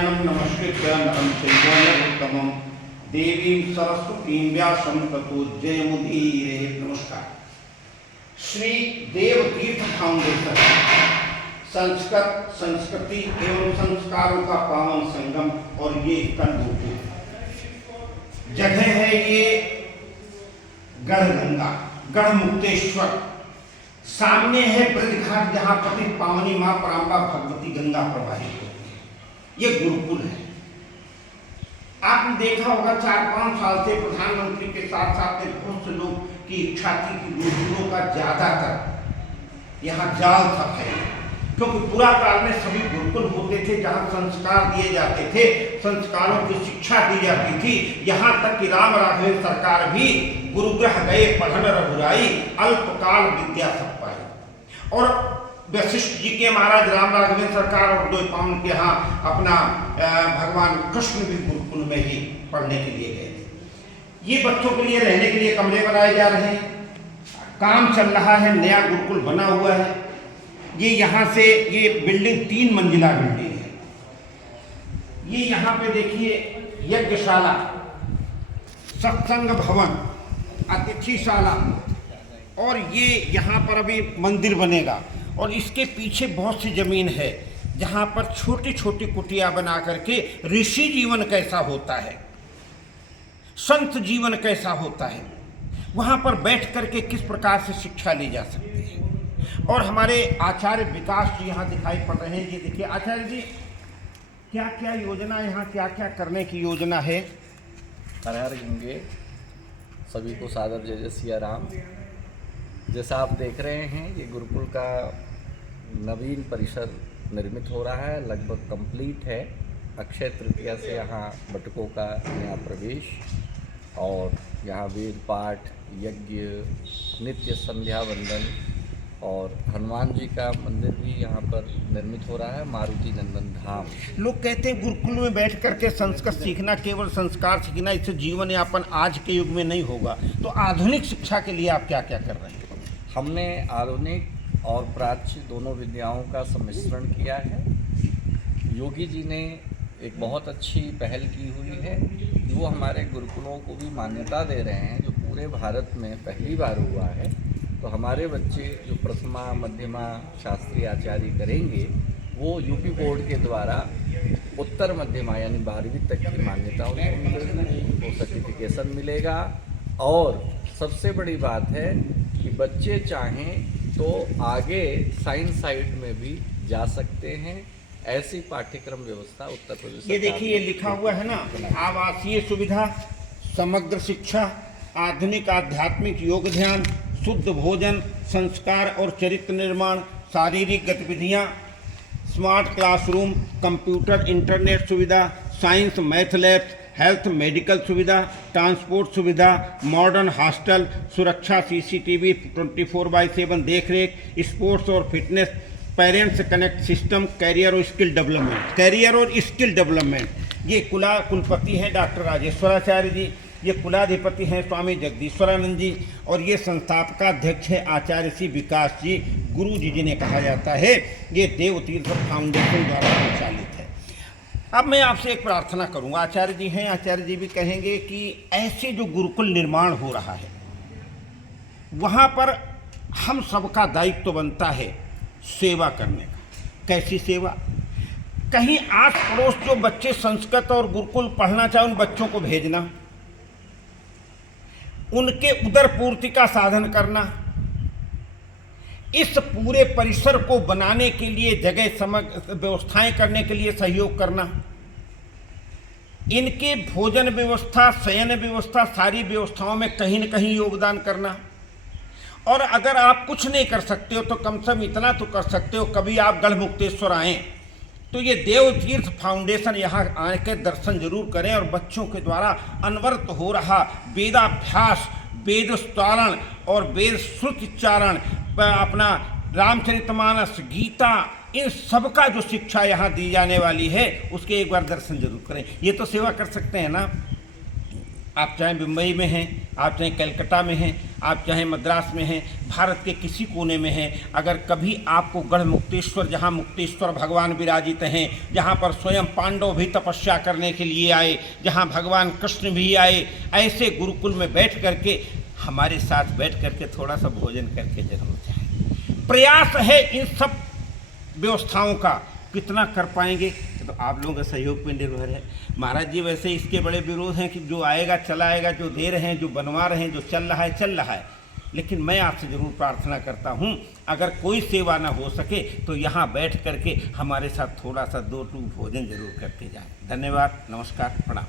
नारायणं नमस्कृत्य नरं चैव नरोत्तमं देवीं सरस्वतीं व्यासं ततो जयमुदीरयेत्। नमस्कार। श्री देव तीर्थ फाउंडेशन संस्कृत संस्कृति एवं संस्कारों का पावन संगम और ये गुरुकुल जगह है। ये गढ़गंगा गढ़मुक्तेश्वर सामने है ब्रज घाट, जहाँ पतित पावनी माँ पराम्बा भगवती गंगा प्रवाहित होती है। ये गुरुकुल है। आपने देखा होगा 4-5 साल से प्रधानमंत्री के साथ साथ में बहुत से लोग की इच्छा थी कि गुरुकुलों का ज्यादातर यहाँ जाल था फैले, क्योंकि पूरा काल में सभी गुरुकुल होते थे जहाँ संस्कार दिए जाते थे, संस्कारों की शिक्षा दी जाती थी। यहाँ तक कि राम राघवेंद्र सरकार भी गुरुग्रह गए पढ़न रघुराई, अल्पकाल विद्या सब पाई। और वशिष्ठ जी के महाराज राम राघवेंद्र सरकार और दो पावन के यहाँ अपना भगवान कृष्ण भी गुरुकुल में ही पढ़ने के लिए गए थे। ये बच्चों के लिए रहने के लिए कमरे बनाए जा रहे हैं, काम चल रहा है, नया गुरुकुल बना हुआ है। ये यहाँ से ये बिल्डिंग 3 मंजिला बिल्डिंग है। ये यहाँ पे देखिए यज्ञशाला, सत्संग भवन, अतिथिशाला, और ये यहाँ पर अभी मंदिर बनेगा। और इसके पीछे बहुत सी जमीन है जहाँ पर छोटी छोटी कुटिया बना करके ऋषि जीवन कैसा होता है, संत जीवन कैसा होता है, वहाँ पर बैठ करके किस प्रकार से शिक्षा ली जा सकती है। और हमारे आचार्य विकास जी यहाँ दिखाई पड़ रहे हैं। ये देखिए आचार्य जी, क्या क्या योजना यहाँ, क्या क्या करने की योजना है? हर हर गंगे, सभी को सादर जय जय सिया राम। जैसा आप देख रहे हैं, ये गुरुकुल का नवीन परिसर निर्मित हो रहा है, लगभग कंप्लीट है। अक्षय तृतीया से यहाँ बटुकों का नया प्रवेश, और यहाँ वेद पाठ, यज्ञ, नित्य संध्या वंदन, और हनुमान जी का मंदिर भी यहाँ पर निर्मित हो रहा है, मारुति नंदन धाम। लोग कहते हैं गुरुकुल में बैठ करके संस्कृत सीखना, केवल संस्कार सीखना, इससे जीवन यापन आज के युग में नहीं होगा। तो आधुनिक शिक्षा के लिए आप क्या क्या कर रहे हैं? हमने आधुनिक और प्राच्य दोनों विद्याओं का सम्मिश्रण किया है। योगी जी ने एक बहुत अच्छी पहल की हुई है। वो हमारे गुरुकुलों को भी मान्यता दे रहे हैं, जो पूरे भारत में पहली बार हुआ है। तो हमारे बच्चे जो प्रथमा, मध्यमा, शास्त्रीय आचार्य करेंगे, वो यूपी बोर्ड के द्वारा उत्तर मध्यमा यानी 12वीं तक की मान्यता उनको मिलेगी, उनको सर्टिफिकेशन मिलेगा। और सबसे बड़ी बात है कि बच्चे चाहें तो आगे साइंस साइड में भी जा सकते हैं। ऐसी पाठ्यक्रम व्यवस्था उत्तर प्रदेश। ये देखिए, ये लिखा हुआ है ना, आवासीय सुविधा, समग्र शिक्षा, आधुनिक आध्यात्मिक योग ध्यान, शुद्ध भोजन, संस्कार और चरित्र निर्माण, शारीरिक गतिविधियाँ, स्मार्ट क्लासरूम, कंप्यूटर इंटरनेट सुविधा, science math labs, health medical सुविधा, ट्रांसपोर्ट सुविधा, मॉडर्न हॉस्टल, सुरक्षा, CCTV 24/7 देखरेख, स्पोर्ट्स और fitness, parents connect system, career और स्किल डेवलपमेंट। ये कुलपति हैं डॉक्टर राजेश्वराचार्य जी, ये कुलाधिपति हैं स्वामी जगदीश्वरानंद जी, और ये संस्थापकाध्यक्ष है आचार्य श्री विकास जी, गुरु जी जिन्हें कहा जाता है। ये देव तीर्थ फाउंडेशन द्वारा संचालित है। अब मैं आपसे एक प्रार्थना करूंगा, आचार्य जी हैं, आचार्य जी भी कहेंगे कि ऐसे जो गुरुकुल निर्माण हो रहा है, वहाँ पर हम सबका दायित्व तो बनता है सेवा करने का। कैसी सेवा? कहीं आस पड़ोस जो बच्चे संस्कृत और गुरुकुल पढ़ना चाहे, उन बच्चों को भेजना, उनके उदर पूर्ति का साधन करना, इस पूरे परिसर को बनाने के लिए जगह समग्र व्यवस्थाएं करने के लिए सहयोग करना, इनके भोजन व्यवस्था, शयन व्यवस्था, सारी व्यवस्थाओं में कहीं न कहीं योगदान करना। और अगर आप कुछ नहीं कर सकते हो तो कम से कम इतना तो कर सकते हो, कभी आप गढ़मुक्तेश्वर आएँ तो ये देव तीर्थ फाउंडेशन यहाँ आके दर्शन जरूर करें, और बच्चों के द्वारा अनवरत हो रहा वेदाभ्यास, वेदोच्चारण और वेद श्रुतिचारण, अपना रामचरितमानस, गीता, इन सब का जो शिक्षा यहाँ दी जाने वाली है, उसके एक बार दर्शन जरूर करें। ये तो सेवा कर सकते हैं ना। आप चाहे मुंबई में हैं, आप चाहे कलकत्ता में हैं, आप चाहे मद्रास में हैं, भारत के किसी कोने में हैं, अगर कभी आपको गढ़ मुक्तेश्वर, जहाँ मुक्तेश्वर भगवान विराजित हैं, जहाँ पर स्वयं पांडव भी तपस्या करने के लिए आए, जहाँ भगवान कृष्ण भी आए, ऐसे गुरुकुल में बैठ करके हमारे साथ बैठ करके थोड़ा सा भोजन करके जरूर जाएं। प्रयास है इन सब व्यवस्थाओं का, कितना कर पाएंगे तो आप लोगों का सहयोग पर निर्भर है। महाराज जी वैसे इसके बड़े विरोध हैं कि जो आएगा चला आएगा, जो दे रहे हैं, जो बनवा रहे हैं, जो चल रहा है। लेकिन मैं आपसे ज़रूर प्रार्थना करता हूं, अगर कोई सेवा ना हो सके तो यहाँ बैठ करके हमारे साथ थोड़ा सा 2 टूक भोजन जरूर करके जाएं। धन्यवाद, नमस्कार, प्रणाम।